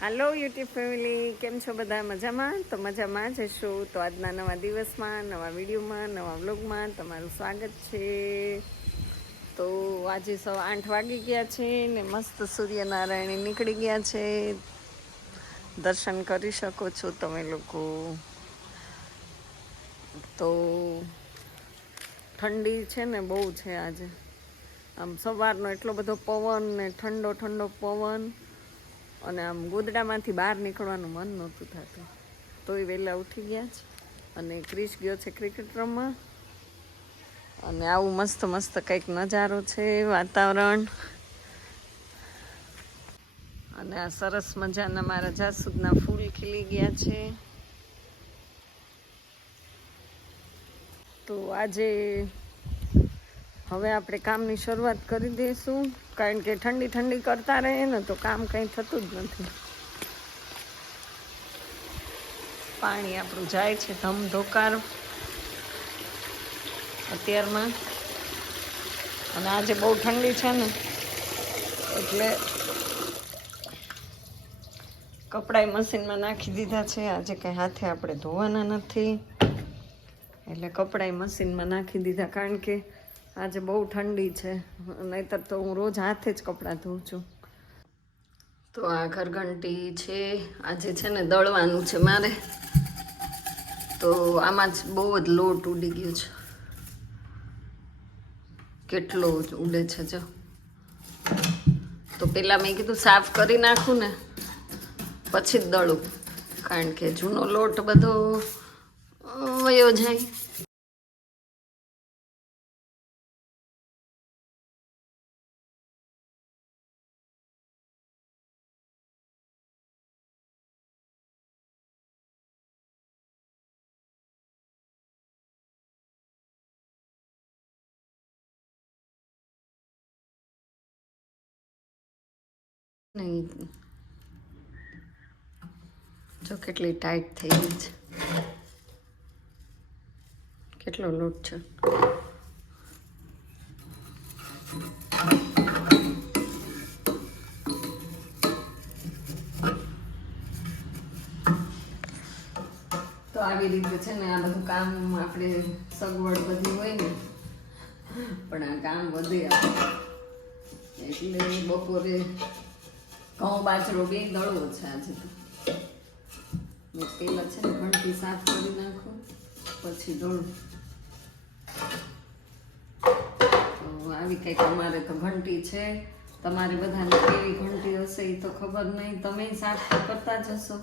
હાલો YouTube family, કેમ છો બધા? મજામાં? તો મજામાં જ હશો. તો આજના નવા દિવસમાં, નવા વિડીયોમાં, નવા વ્લોગમાં તમારું સ્વાગત છે. તો આજે 8:15 વાગી ગયા છે ને મસ્ત સૂર્યનારાયણ નીકળી ગયા છે. દર્શન કરી શકો છો તમે લોકો. તો ઠંડી છે ને બહુ છે આજે. આમ સવારનો એટલો બધો પવન ને ઠંડો ઠંડો પવન, અને આમ ગોદડામાંથી બહાર નીકળવાનું મન નહોતું થતું. તોય વહેલા ઉઠી ગયા છે. અને ક્રિશ ગયો છે ક્રિકેટ રમવા. અને આવું મસ્ત મસ્ત કંઈક નજારો છે, વાતાવરણ. અને આ સરસ મજાના મારા જાસૂદના ફૂલ ખીલી ગયા છે. તો આજે હવે આપણે કામની શરૂઆત કરી દઈશું, કારણ કે ઠંડી ઠંડી કરતા રહે ને તો કામ કંઈ થતું જ નથી. પાણી આપણું જાય છે ધમધોકાર અત્યારમાં. અને આજે બહુ ઠંડી છે ને એટલે કપડાય મશીનમાં નાખી દીધા છે. આજે કંઈ હાથે આપણે ધોવાના નથી, એટલે કપડાય મશીનમાં નાખી દીધા, કારણ કે આજે બહુ ઠંડી છે. નહીંતર તો હું રોજ હાથે જ કપડાં ધોઉં છું. તો આ ઘરઘંટી છે, આજે છે ને દળવાનું છે મારે. તો આમાં જ બહુ જ લોટ ઉડી ગયો છે. કેટલો જ ઉડે છે જો. તો પહેલાં મેં કીધું સાફ કરી નાખું ને પછી જ દળું, કારણ કે જૂનો લોટ બધો વયો જાય. નહીં જો કેટલી ટાઈટ થઈ ગઈ છે. કેટલો લોટ છે. તો આવી રીતે છે ને આ બધું કામ આપણે સગવડ બધી હોય ને, પણ આ કામ વધે આપણે. એટલે બપોરે ઘઉં બાજરો બે દળવો છે આજે. તો પહેલાં છે ને ઘંટી સાફ કરી નાખું પછી દળું. તો આવી કંઈક અમારે તો ઘંટી છે. તમારે બધાને કેવી ઘંટી હશે એ તો ખબર નહીં. તમે સાફ કરતા જ હશો,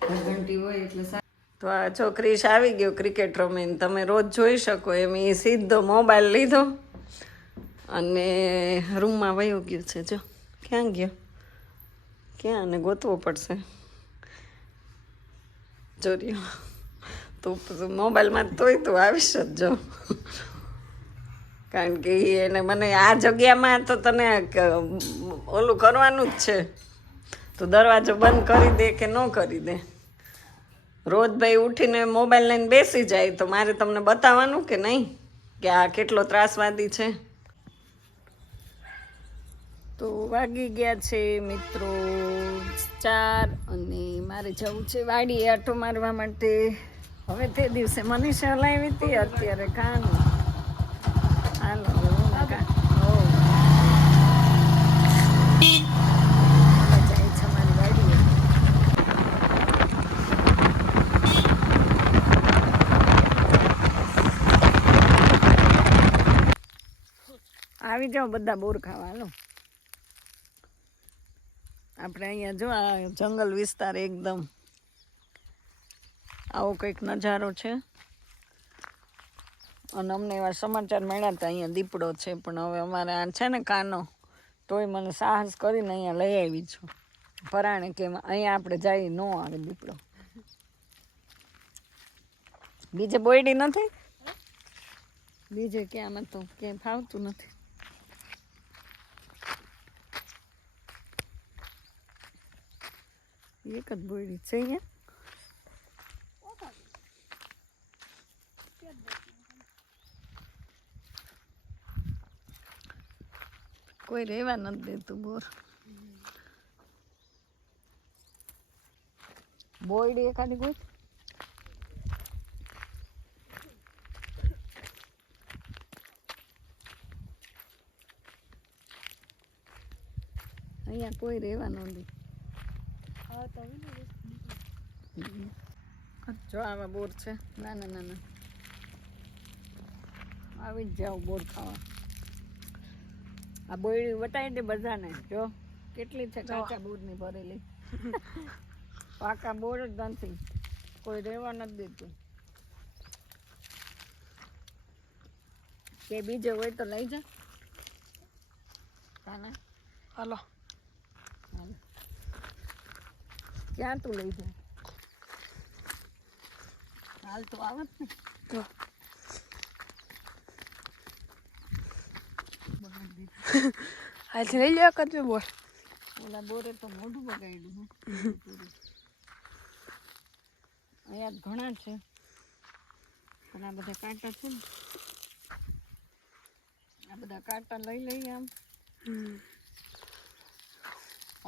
ઘંટી હોય એટલે સાફ. તો આ છોકરી આવી ગયો ક્રિકેટ રમીને, તમે રોજ જોઈ શકો એમ. એ સીધો મોબાઈલ લીધો અને રૂમમાં વયો ગયો છે. જો ક્યાં ગયો, ક્યાં અને ગોતવો પડશે. જોર્યો તો મોબાઈલમાં તોય તું આવીશ જ જો. કારણ કે એને મને આ જગ્યામાં તો તને ઓલું કરવાનું જ છે. તો દરવાજો બંધ કરી દે કે ન કરી દે. રોજ ભાઈ ઉઠીને મોબાઈલ લઈને બેસી જાય તો મારે તમને બતાવવાનું કે નહીં કે આ કેટલો ત્રાસવાદી છે. તો વાગી ગયા છે મિત્રો 4, અને મારે જવું છે વાડીએ આટો મારવા માટે. હવે તે દિવસે મનીષા લાવી હતી, અત્યારે કાનું. હાલો આવી જાઓ બધા બોર ખાવા. હાલો આપણે અહીંયા જો આ જંગલ વિસ્તાર એકદમ આવો કંઈક નજારો છે. અને અમને એવા સમાચાર મળ્યા હતા અહીંયા દીપડો છે, પણ હવે અમારે આ છે ને કાનો, તોય મને સાહસ કરીને અહીંયા લઈ આવી છું પરાણે, કે અહીંયા આપણે જઈએ ન આવે દીપડો. બીજે બોયડી નથી, બીજે ક્યાંમાં તો ક્યાંય ફાવતું નથી. એક જ બોયડી છે અહીંયા. કોઈ રહેવા નથી દેતું બોર. બોયડી એકાદી કોઈ અહીંયા કોઈ રહેવાનું નથી. જો આવા બોર છે નાના નાના, આવી જ જાવ બોર ખાવા. આ બોયડી વટાઈ દે બધાને. જો કેટલી છે કાચા બોરની ભરેલી. પાકા બોર જ નથી, કોઈ રહેવા નથી દેતું. કે બીજે હોય તો લઈ જા. કાના હાલો ક્યાં તું લઈ જા? હાલ તો આવત ને. હાલથી લઈ લ્યો કદમે બોર. ઓલા બોરે તો મોઢું બગાડ્યું. અહીંયા ઘણા છે પણ આ બધા કાંટા છે ને, આ બધા કાંટા લઈ લઈએ આમ.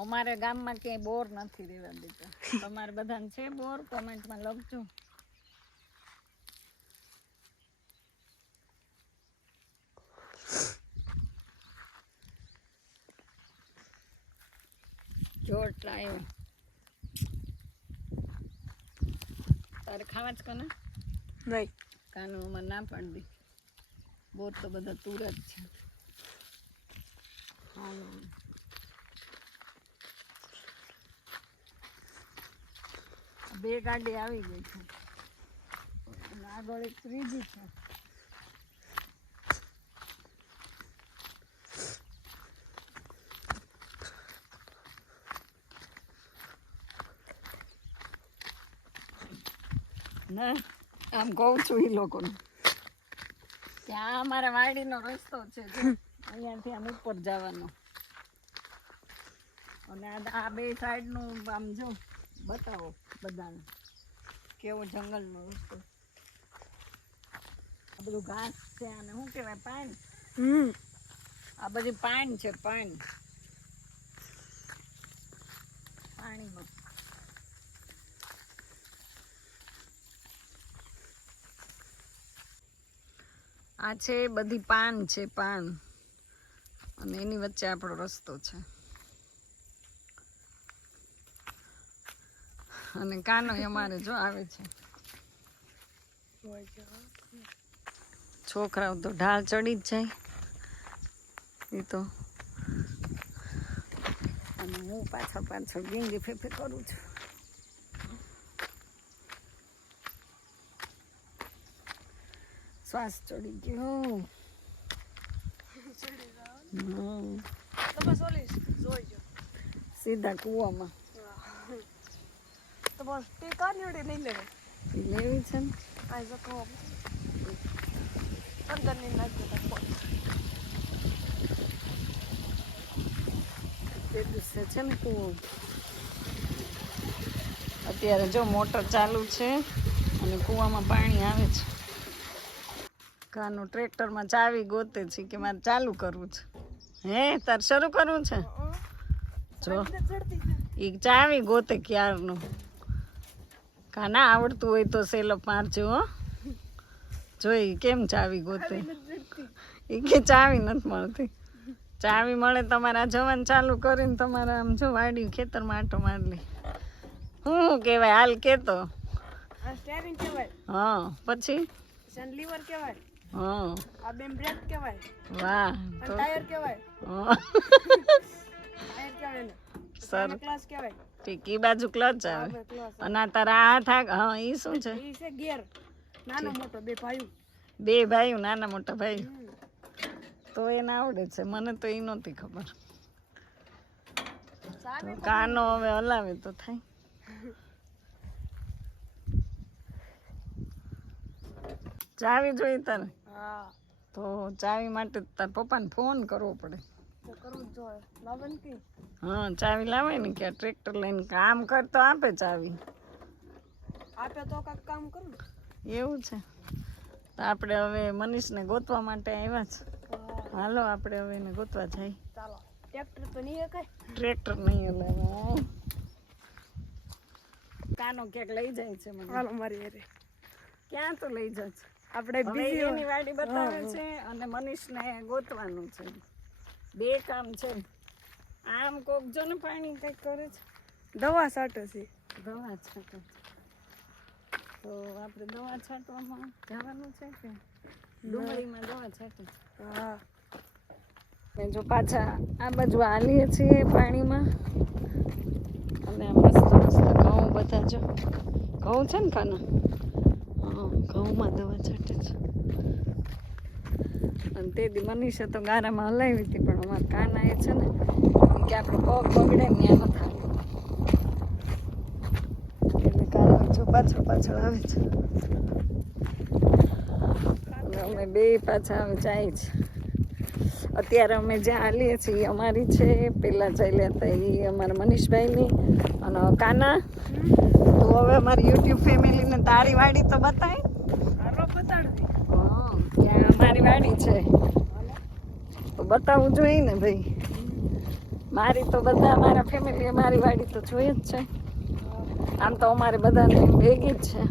અમારે ગામમાં ક્યાંય બોર નથી રહેવા દેતા. તમારે બધાને છે બોર? કોમેન્ટમાં લખજો. જોટ લાવ્યો. તારે ખાવા જ કોને? નહીં કાનું અમારે ના પાડી દે. બોર તો બધા તુર જ છે. હાલો બે ગાડી આવી ગઈ છે અને આગળ એક ત્રીજી છે. ના આમ કહું છું એ લોકોને કે આ અમારા વાડીનો રસ્તો છે. અહીંયાથી આમ ઉપર જવાનો અને આ બે સાઈડનું આમ જો બતાવો બધાને કેવો જંગલનો રસ્તો. આ બધું ઘાસ છે અને શું કહેવાય પાન. આ બધી પાન છે, પાન પાણીમાં. આ છે બધી પાન છે, પાન, અને એની વચ્ચે આપણો રસ્તો છે. અને કાનો અમારે જો આવે છે. છોકરાઓ તો ઢાળ ચડી જ જાય એ તો. અને હું પાછળ ગીંગી ફેફે કરું છું. શ્વાસ ચડી ગયો. સીધા કૂવામાં. તો બસ ટીકા નીવડે નહીં લેવી. લેવી છે ને આ જો કહો અંદર નહીં નાખી દેતા. તે દિવસે છે ને કૂવો. અત્યારે જો મોટર ચાલુ છે અને કૂવામાં પાણી આવે છે. કાનો ટ્રેક્ટરમાં ચાવી ગોતે છે કે મારે ચાલુ કરવું છે. હે તારે શરૂ કરવું છે? જો એ ચાવી ગોતે ક્યારનું. કાના આવડતું હોય તો સેલપ મારજો. હો જોઈ કેમ ચાવી ગોતે. એ કે ચાવી નથી મળતી. ચાવી મળે તમારે આ જવાન ચાલુ કરીને તમારે આમ જો વાડી ખેતરમાં આંટો મારી લે. શું કહેવાય હાલ કેતો? સ્ટીયરિંગ કહેવાય. હા પછી લીવર કહેવાય. હા આ બેમ બ્રેક કહેવાય. વાહ તો ટાયર કહેવાય. હા ટાયર કહેવાય ને. સર ક્લાસ કહેવાય. ઠીક એ બાજુ ક્લચ આવે અને આ તારા હાથ હા એ શું છે? એ છે ગિયર. નાનો મોટો બે ભાઈઓ. બે ભાઈઓ નાના મોટા ભાઈ. તો એને આવડે છે, મને તો એ નહોતી ખબર. કાનો હવે હલાવે તો થાય. ચાવી જોઈ તારે? હા તો ચાવી માટે તાર પપ્પાને ફોન કરવો પડે. તો કરવું જ જોઈએ. લાવે ને કે હા ચાવી લાવે ને કે ટ્રેક્ટર લઈને કામ કરતો આપે ચાવી. આપે તો કાંઈક કામ કરું. એવું છે તો આપણે હવે મનીષને ગોતવા માટે આવ્યા છે. હાલો આપણે હવે એને ગોતવા જાય. ચાલો. ટ્રેક્ટર તો નહીં કઈ. ટ્રેક્ટર નહીં હલાવે. કાનો ક્યાંક લઈ જાય છે મને. હાલો મારી હારે. ક્યાં તો લઈ જાય છે? આપણે હવે બીજી એની વાડી બતાવે છે અને મનીષને ગોતવાનું છે. બે કામ છે. આમ કોક જો ને પાણી કઈક કરે છે. દવા છાંટે છે. દવા છાંટે. તો આપણે દવા છાંટવામાં જવાનું છે કે ડુંગળીમાં દવા છાંટે? હા. મેં જો પાછા આ બાજુ હાલીએ છીએ પાણીમાં અને આ મસ્ત મસ્ત ઘઉં બધા જો ઘઉં છે ને કાના? હા, ઘઉંમાં દવા છાંટે છે. અને તે દી મનીષે તો ગારામાં હલાવી હતી, પણ અમારા કાના એ છે ને કે આપણે પગ બગડે ને ત્યાં નથી એટલે કાના જો પાછળ આવે છે અને અમે બે પાછા આવે જાય છે. અત્યારે અમે જ્યાં હાલીએ છીએ અમારી છે, પેલા ચાલ્યા હતા એ અમારા મનીષભાઈની અને કાના. તો હવે અમારી યુટ્યુબ ફેમિલીને તારી વાડી તો બતાય. હાલો બતાડવી. હા, ત્યાં અમારી વાડી છે તો બતાવવું જોઈએ ને ભાઈ. મારી તો બધા અમારા ફેમિલી અમારી વાડી તો જોઈએ જ છે. આમ તો અમારે બધાને ભેગી જ છે,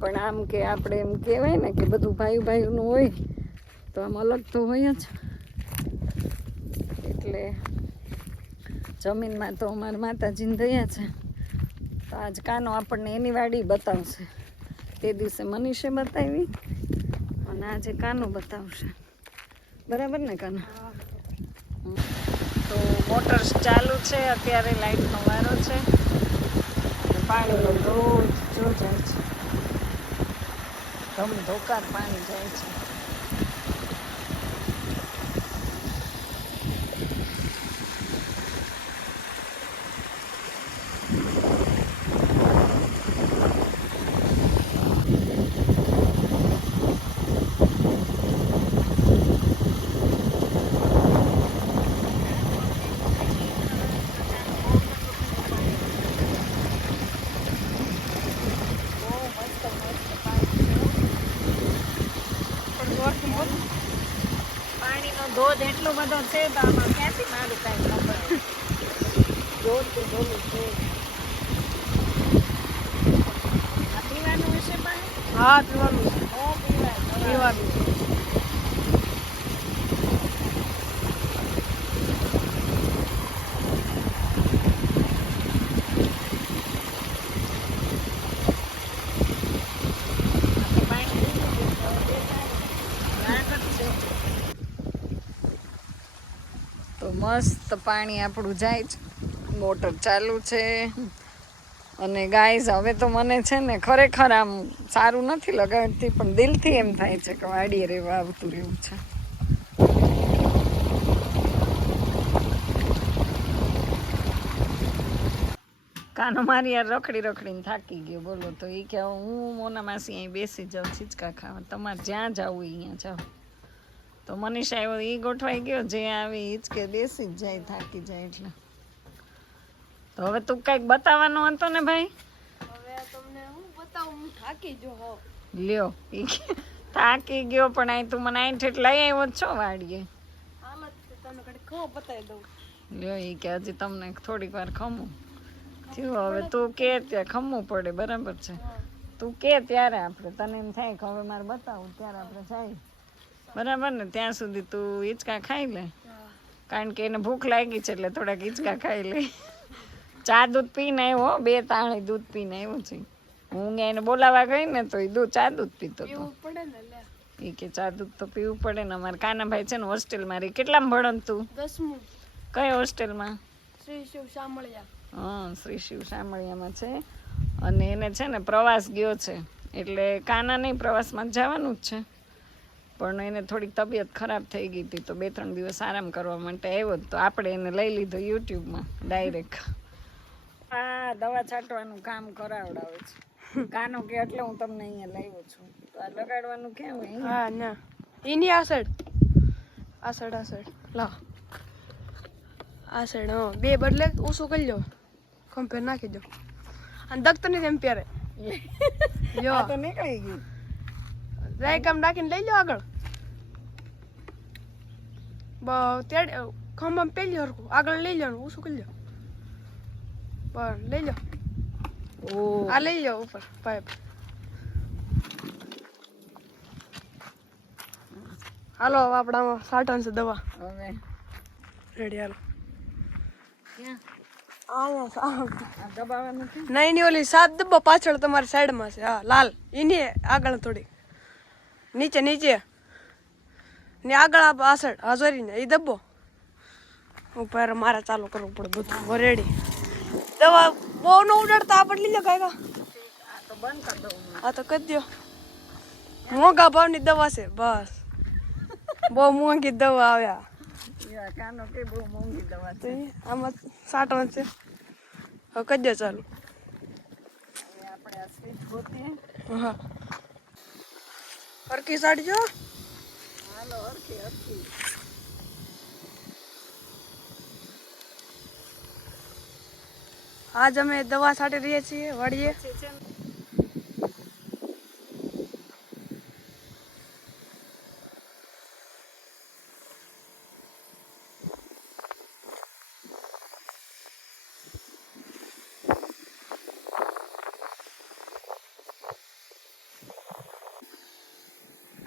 પણ આમ કે આપણે એમ કહેવાય ને કે બધું ભાઈનું હોય તો આમ અલગ તો હોય જ. એટલે જમીનમાં તો અમારા માતાજીને દયા છે. તો આજ કાનો આપણને એની વાડી બતાવશે. તે દિવસે મનીષે બતાવી અને આજે કાનો બતાવશે. બરાબર ને કાનો? તો મોટર ચાલુ છે અત્યારે, લાઈટનો વારો છે. પાણીનો ધોધ જો જાય છે, ધોકાર પાણી જાય છે. પાણીનો ધોધ એટલો બધો છે તો આમાં ક્યાંથી મારું કાંઈ ખબર. ધોધ તો ધોલું છે. આ પીવાનું હશે પાણી? હા પીવાનું છે. પીવાનું છે. તો મસ્ત પાણી આપણું જાય છે, મોટર ચાલુ છે. અને ગાઈઝ હવે તો મને છે ને ખરેખર આમ સારું નથી લગાડતી, પણ દિલથી એમ થાય છે કે વાડીએ રહેવા આવતું રહેવું છે. કાનો મારી યાર રખડીને થાકી ગયો બોલો. તો એ કે હું મોના માસી અહીં બેસી જાઉં છીચકા ખાવા, તમારે જ્યાં જાવું અહીંયા જાઓ. તો મનીષ આવ્યો એ ગોઠવાઈ ગયો, જે આવે હિંચકે બેસી જ જાય, થાકી જાય એટલે. તો હવે તું કંઈક બતાવવાનો હતો ને ભાઈ? હવે તમને હું બતાવું, હું થાકી જો હો. લ્યો થાકી ગયો, પણ અહીં તું મને અહીં ઠેઠ લઈ આવ્યો છો વાડીએ. હાલત તમને કડી ખો બતાવી દઉં. લ્યો એ કે હજી તમને થોડીક વાર ખમું થયું. હવે તું કે ત્યાં ખમવું પડે, બરાબર છે. તું કે ત્યારે આપણે, તને એમ થાય કે હવે મારે બતાવું ત્યારે આપણે જાય, બરાબર ને? ત્યાં સુધી તું હિંચકા ખાઈ લે, કારણ કે એને ભૂખ લાગી છે એટલે થોડાક હિંચકા ખાઈ લે. ચા દૂધ પીને આવ્યો, 2 તાણી દૂધ પીને આવ્યો છે. હું એને બોલાવા ગઈ ને તો એ ચા દૂધ પીતો હતો. એવું પડે ને લે. એ કે ચા દૂધ તો પીવું પડે ને. અમારે કાનાભાઈ છે ને હોસ્ટેલમાં રહી. કેટલામાં ભણન તું? 10મું. કઈ હોસ્ટેલમાં? શ્રી શિવ શામળિયા. હા, શ્રી શિવ શામળિયામાં છે. અને એને છે ને પ્રવાસ ગયો છે, એટલે કાના નહીં, પ્રવાસમાં જવાનું જ છે. પણ એને થોડીક તબિયત ખરાબ થઈ ગઈ હતી, તો 2-3 દિવસ આરામ કરવા માટે આવ્યો. તો આપણે એને લઈ લીધો યુટ્યુબમાં ડાયરેક્ટ. આ દવા છાંટવાનું કામ કરાવડાવે છે કાનો કે, એટલે હું તમને અહીંયા લાવ્યો છું. તો આ લગાડવાનું કેમ હોય? હા ના એની આ સાઈડ લા આ સાઈડ. હા, 2 બદલે ઓછું કરી લો, કમ્પેર નાખી દો. અને દગતો નથી એમ પ્યારે આ તો નીકળી ગયું. રાય કામ નાખીને લઈ લો આગળ. તેડ ખંભા પેલી હરખું આગળ લઈ લો, ઓછું કરી લો. બસ લઈ લો. ઓ આ લઈ જાઓ ઉપર પાઇપ. હાલો હવે આપણે આમાં સાટન છે દવા. હવે રેડી હાલો. ક્યાં અહીંયા આ દબાવવાનું છે? નહીં નહીં ઓલી 7 ડબ્બા પાછળ તમારી સાઈડમાં છે. હા લાલ એની આગળ થોડી નીચે નીચે ને આગળ આ પાછળ હાજરીને એ ડબ્બો ઉપર મારે ચાલુ કરવું પડે બધું રેડી. દવા બહુ ન ઉડાડતા આપણે લઈ લો કાંઈ. આ તો બંધ કરી દઉં. હા તો કરી દો. મોંઘા ભાવની દવા છે બસ. બહુ મોંઘી દવા આવ્યા યા કાનો કે બહુ મોંઘી દવા તો છે. આમાં સાટવાનું છે. હવે કરી દો ચાલુ. હવે આપણે આ સ્વીચ ગોતીએ. હા હરકી સાડજો. હાલો હરખી હરખી. આજ અમે દવા છાંટી રહીએ છીએ વાડીએ. પછી છે ને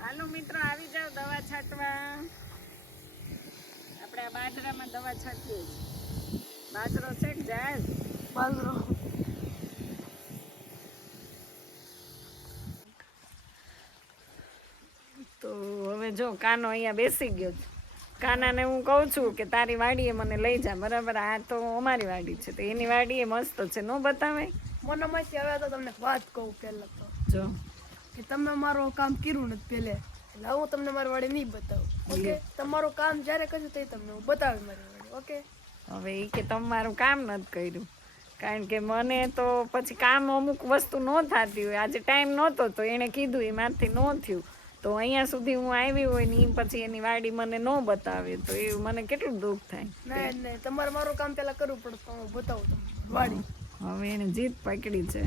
હાલો મિત્રો આવી જાવ દવા છાંટવા. આપણે આ બાજરામાં દવા છાંટીએ. બાજરો છે કે જાય? બાજરો તો હવે જો કાનો અહીંયા બેસી ગયો છે. કાનાને હું કહું છું કે તારી વાડીએ મને લઈ જા. બરાબર, આ તો અમારી વાડી છે તો એની વાડીએ મસ્ત છે, નો બતાવે? મને મસ્તી. હવે તો તમને વાત કહું પહેલા તો જો કે તમે મારું કામ કર્યું નથી પહેલે, એટલે હું તમને મારી વાડી નહીં બતાવું. ઓકે, તમારું કામ જ્યારે કર્યું તે તમને હું બતાવી મારી વાડી. ઓકે, હવે એ કે તમારું કામ નથી કર્યું, કારણ કે મને તો પછી કામ અમુક વસ્તુ ન થતી હોય. આજે ટાઈમ નહોતો તો એણે કીધું એ મારથી ન થયું, તો અહીંયા સુધી હું આવી હોય ને એ પછી એની વાડી મને ન બતાવે તો એ મને કેટલું દુઃખ થાય. નહીં નહીં, તમારે મારું કામ પહેલા કરવું પડે તો હું બતાવું તમને વાડી. હવે એને જીત પકડી છે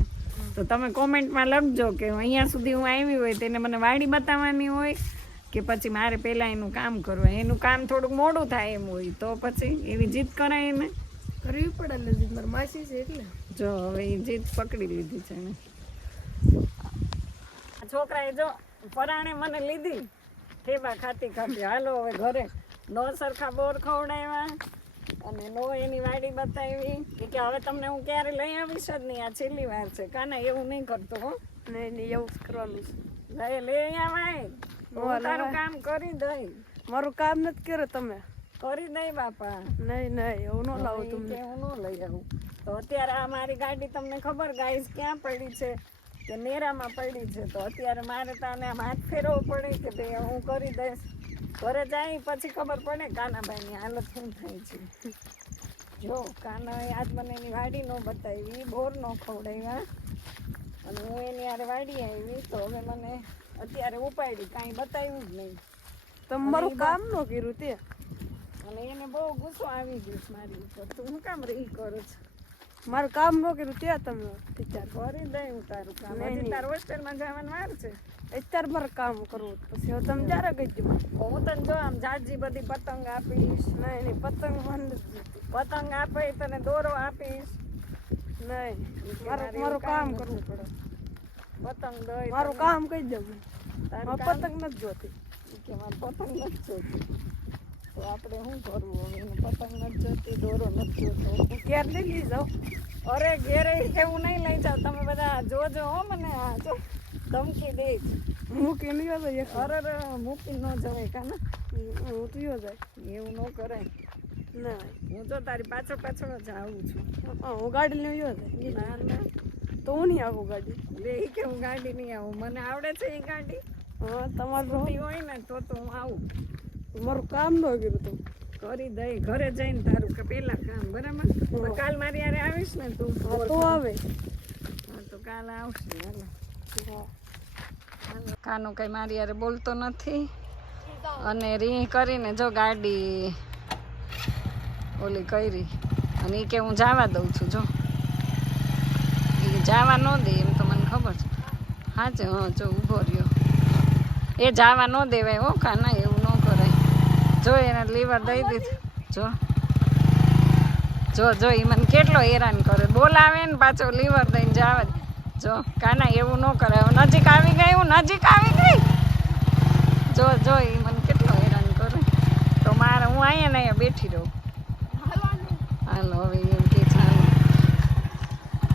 તો તમે કોમેન્ટમાં લખજો કે અહીંયા સુધી હું આવી હોય તેને મને વાડી બતાવવાની હોય કે પછી મારે પહેલાં એનું કામ કરવું. એનું કામ થોડુંક મોડું થાય એમ હોય તો પછી એવી જીત કરાય એને કરવી પડે. એટલે મારી માસી છે એટલે જો હવે એ જીત પકડી લીધી છે એને. છોકરાએ જો પરાણે મને લીધી ઠેબા ખાતી ખાતી. હાલો હવે ઘરે નો સરખા બોર ખવડાવ્યા અને નો એની વાડી બતાવી કે હવે તમને હું ક્યારે લઈ આવીશ જ નહીં, આ છેલ્લી વાર છે. કાના એવું નહીં કરતો હો. નહીં નહીં, એવું જ કરવાનું છે. લઈ આવાય હું તારું કામ કરી દઈ. મારું કામ નથી કર્યું તમે કરી દઈ બાપા. નહીં નહીં, એવું ન લાવું કે તમને. હું ન લઈ આવું. તો અત્યારે આ મારી ગાડી તમને ખબર ગાઈસ ક્યાં પડી છે કે નેરામાં પડી છે. તો અત્યારે મારે તને આમ હાથ ફેરવવો પડે કે ભાઈ હું કરી દઈશ. ઘરે જાય પછી ખબર પડે કાનાભાઈની હાલત શું થાય છે. જો કાનાએ આજ મને એની વાડી ન બતાવી, બોર ન ખવડાવ્યા અને હું એની હારે વાડી આવી તો હવે મને અત્યારે ઉપાડી કાંઈ બતાવ્યું જ નહીં. તમે મારું કામ ન કર્યું તે. અને એને બહુ ગુસ્સો આવી ગયો છે મારી ઉપર. તું શું કામ રહી કરો છો? મારું કામ ન કર્યું તે તમે ટીચર. કરી દઈ હું તારું કામ. નહીં, હજી તાર હોસ્ટેલમાં જવાનું વાર છે. અત્યારે મારે કામ કરવું પછી હવે તમે જ્યારે ગઈ હતી. હું તને જો આમ જાજી બધી પતંગ આપીશ. નહીં નહીં, પતંગ મને નથી જોઈતી. પતંગ આપે તને દોરો આપીશ. નહીં, મારું કામ કરવું પડે. પતંગ દઈ મારું કામ કહી દઉં. તારું મારે કામ? પતંગ નથી જોતી. કે મારે પતંગ નથી જોતી. તો આપણે શું કરવું હવે? એને પતંગ નથી જોતી, દોરો નથી જોતો. હું ક્યારે લઈ લઈ જાઉં. અરે ઘેરે એવું નહીં લઈ જાવ. તમે બધા જોજો હો મને. આ જો ધમકી દે. મૂકી નહીં જાય એક. અરે મૂકી ન જવાય કાના. હું તો યો જાય. એવું ન કરાય. ના, હું તો તારી પાછળ પાછળ જ આવું છું. હું ગાડી લઈને યો જાય. ના ના તો હું નહીં આવું ગાડી. લે ઈ કે હું ગાડી નહીં આવું. મને આવડે છે એ ગાડી. હા, તમારું સ્કૂટી હોય ને તો હું આવું. મારું કામ ન કર્યું તું. કરી દઈ ઘરે જઈને તારું કે પેલા કામ. બરાબર, તો કાલ મારી યારે આવીશ ને તું. હા, તો આવે. હા તો કાલ આવશે. હાલો. હા. કાનો કઈ મારી યારે બોલતો નથી અને રી કરીને જો ગાડી ઓલી કરી અને એ કે હું જવા દઉં છું. જો એ જવા ન દે એમ તો મને ખબર છે. હા છે. હા જો ઊભો રહ્યો. એ જવા ન દેવાય હો કાના, એવું ન કરાય. જો એને લીવર દઈ દીધું. જો જો જો એ મને કેટલો હેરાન કરે, બોલાવે ને પાછો લીવર દઈને જાવે. જો કાના એવું ન કરે. હવે નજીક આવી ગઈ, હું નજીક આવી ગઈ. જો જો એ મને કેટલો હેરાન કરે. તો મારે હું અહીંયા ને અહીંયા બેઠી રહું. હાલો હવે એમ કે ચાલો,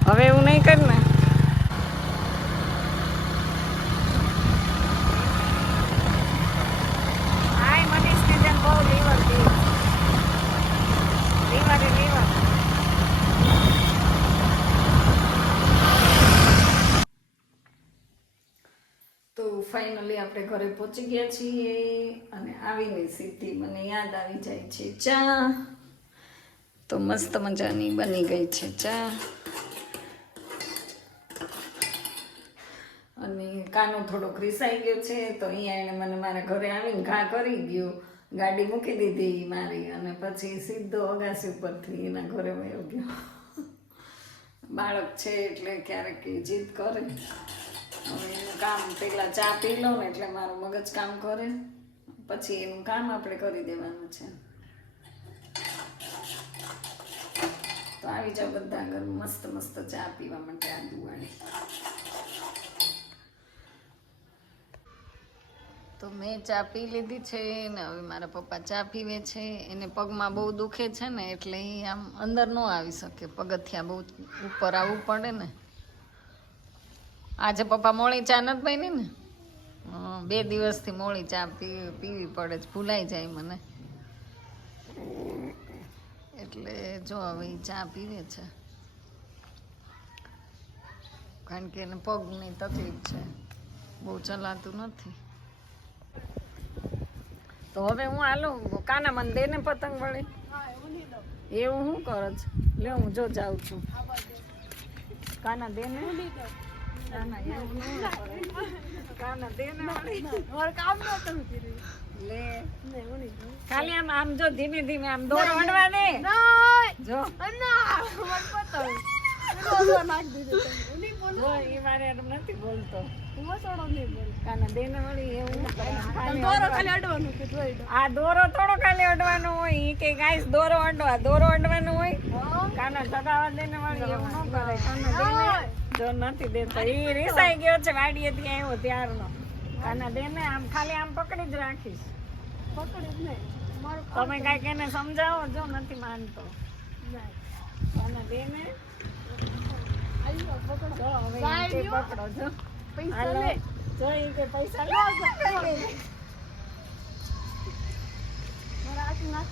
હવે એવું નહીં કર ને. હાય મનીષ ને બહુ લીવર દે, લીવર એ લીવર. તો ફાઇનલી આપણે ઘરે પહોંચી ગયા છીએ અને આવીને સીધી મને યાદ આવી જાય છે ચા. તો મસ્ત મજાની બની ગઈ છે ચા. અને કાનો થોડોક રીસાઈ ગયો છે તો અહીંયા એને મને મારા ઘરે આવીને ઘા કરી ગયો. ગાડી મૂકી દીધી મારી અને પછી સીધો અગાસી ઉપરથી એના ઘરે વયો ગયો. બાળક છે એટલે ક્યારેક જીદ કરે. હવે એનું કામ પહેલાં ચા પી લો ને એટલે મારું મગજ કામ કરે, પછી એનું કામ આપણે કરી દેવાનું છે. તો આવી જાઓ બધા ઘર મસ્ત મસ્ત ચા પીવા માટે આદુવાળી. તો મેં ચા પી લીધી છે ને હવે મારા પપ્પા ચા પીવે છે. એને પગમાં બહુ દુખે છે ને એટલે એ આમ અંદર ન આવી શકે, પગથિયા બહુ ઉપર આવવું પડે ને. આજે પપ્પા મોળી ચા નથી બની ને, 2 દિવસથી મોળી ચા પીવી પડે છે, ભૂલાઈ જાય મને. એટલે જો હવે ચા પીવે છે કારણ કે એને પગની તકલીફ છે, બહુ ચલાતું નથી. તો હવે હું હાલું કાના મને દે ને પતંગ વળી. એવું શું કરે છે? લે હું જો જાઉં છું. કાના દે ને. કાના એવું ન કરે. કાના દે ને વળી. લે ખાલી આમ આમ જો ધીમે ધીમે આમ દોરો વળવા દે. જો એ મારે નથી બોલતો. કાના દે ને વળી એવું આ દોરો થોડો ખાલી અડવાનો હોય. એ કે ગાઈસ દોરો અડવાનો હોય. કાના ચગાવવા દે ને વળી એવું ન કરે. કાના દે ને. જો નથી દેતો એ રીસાઈ ગયો છે વાડીએથી આવ્યો ત્યારનો. કાના દે ને આમ ખાલી આમ પકડી જ રાખીશ. તમે કઈક એને સમજાવો. જો નથી માનતો. કાના દે ને. જો હવે પકડો. જો હાલો જો એ કે પૈસા લો.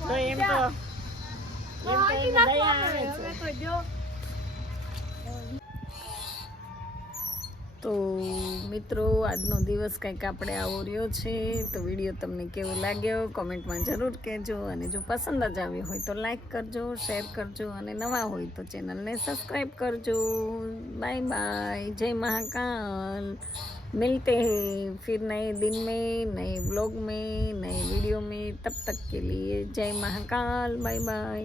તો એમ તો દયા આવે છે. તો મિત્રો આજનો દિવસ કંઈક આપણે આવો રહ્યો છે. તો વિડીયો તમને કેવો લાગ્યો કોમેન્ટમાં જરૂર કહેજો. અને જો પસંદ જ આવ્યો હોય તો લાઈક કરજો, શેર કરજો અને નવા હોય તો ચેનલને સબસ્ક્રાઈબ કરજો. बाय बाय, जय महाकाल. मिलते हैं फिर नए दिन में, नए ब्लॉग में, नए वीडियो में. तब तक के लिए जय महाकाल. Bye bye.